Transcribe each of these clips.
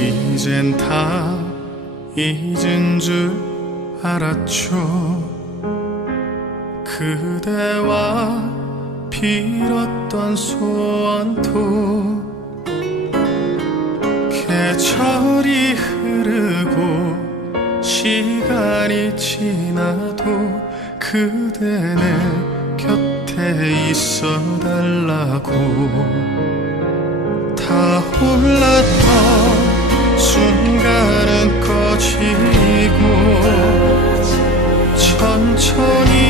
이젠 다 잊은 줄 알았죠. 그대와 빌었던 소원도 계절이 흐르고 시간이 지나도 그대 내 곁에 있어 달라고 다 올랐던 순간은 꺼지고 천천히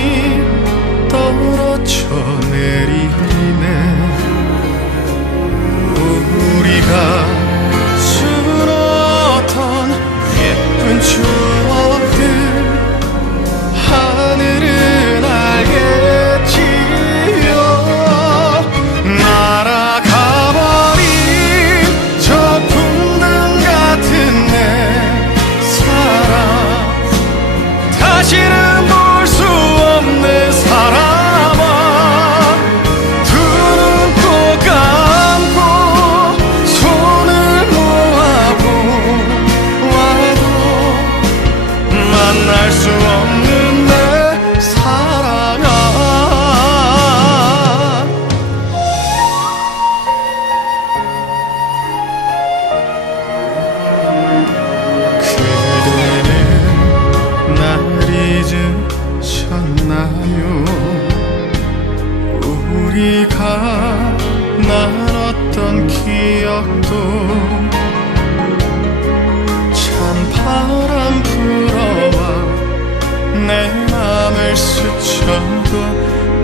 참 바람 불어와 내 맘을 스쳐도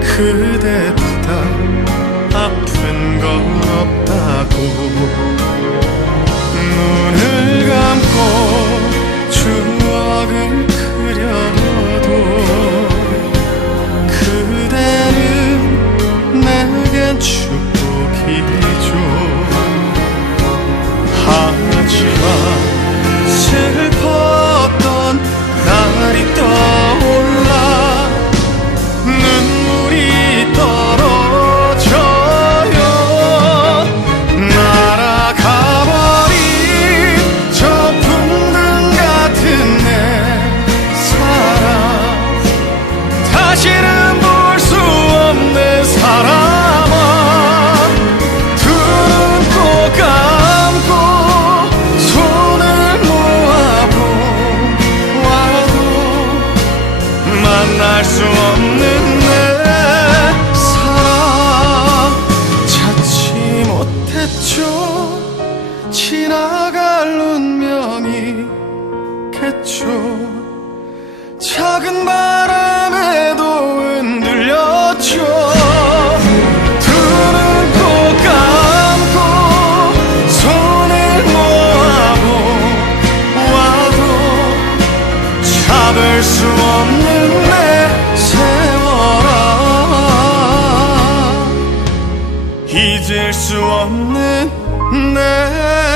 그대 말할 수 없는 내 사랑. 찾지 못했죠. 지나갈 운명이겠죠. 작은 바람 수 없는 내